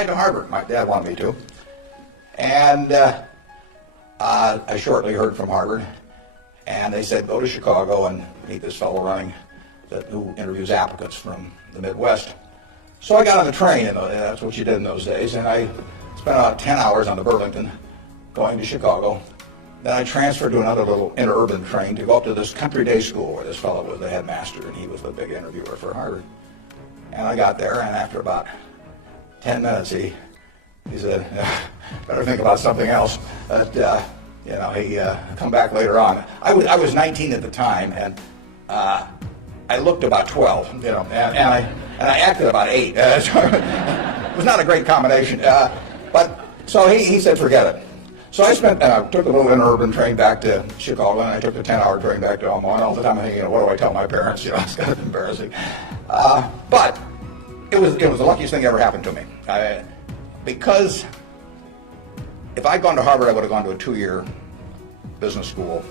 applied to Harvard. My dad wanted me to. And I shortly heard from Harvard, and they said, go to Chicago and meet this fellow who interviews applicants from the Midwest. So I got on the train, and that's what you did in those days, and I spent about 10 hours on the Burlington going to Chicago. Then I transferred to another little interurban train to go up to this country day school where this fellow was the headmaster, and he was the big interviewer for Harvard. And I got there, and after about 10 minutes, he said, better think about something else. But, he come back later on. I was 19 at the time, and I looked about 12, and I acted about 8. So it was not a great combination. So he said, forget it. So I took a little interurban train back to Chicago, and I took the 10-hour train back to Omaha, and all the time I'm thinking, what do I tell my parents? It's kind of embarrassing. But it was the luckiest thing that ever happened to me. Because if I'd gone to Harvard, I would have gone to a 2-year business school.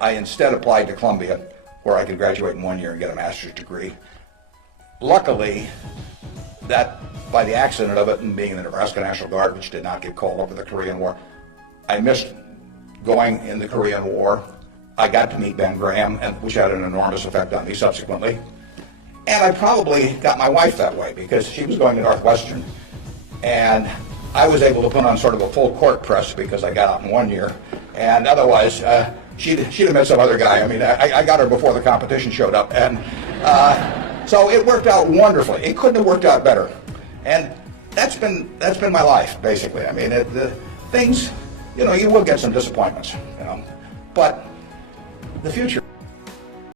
I instead applied to Columbia, where I could graduate in 1 year and get a master's degree. Luckily, that by the accident of it and being in the Nebraska National Guard, which did not get called over the Korean War, I missed going in the Korean War. I got to meet Ben Graham, which had an enormous effect on me subsequently. And I probably got my wife that way because she was going to Northwestern, and I was able to put on sort of a full court press because I got out in 1 year, and otherwise she'd have met some other guy. I mean, I got her before the competition showed up, and so it worked out wonderfully. It couldn't have worked out better, and that's been my life basically. I mean, things, you will get some disappointments, but the future.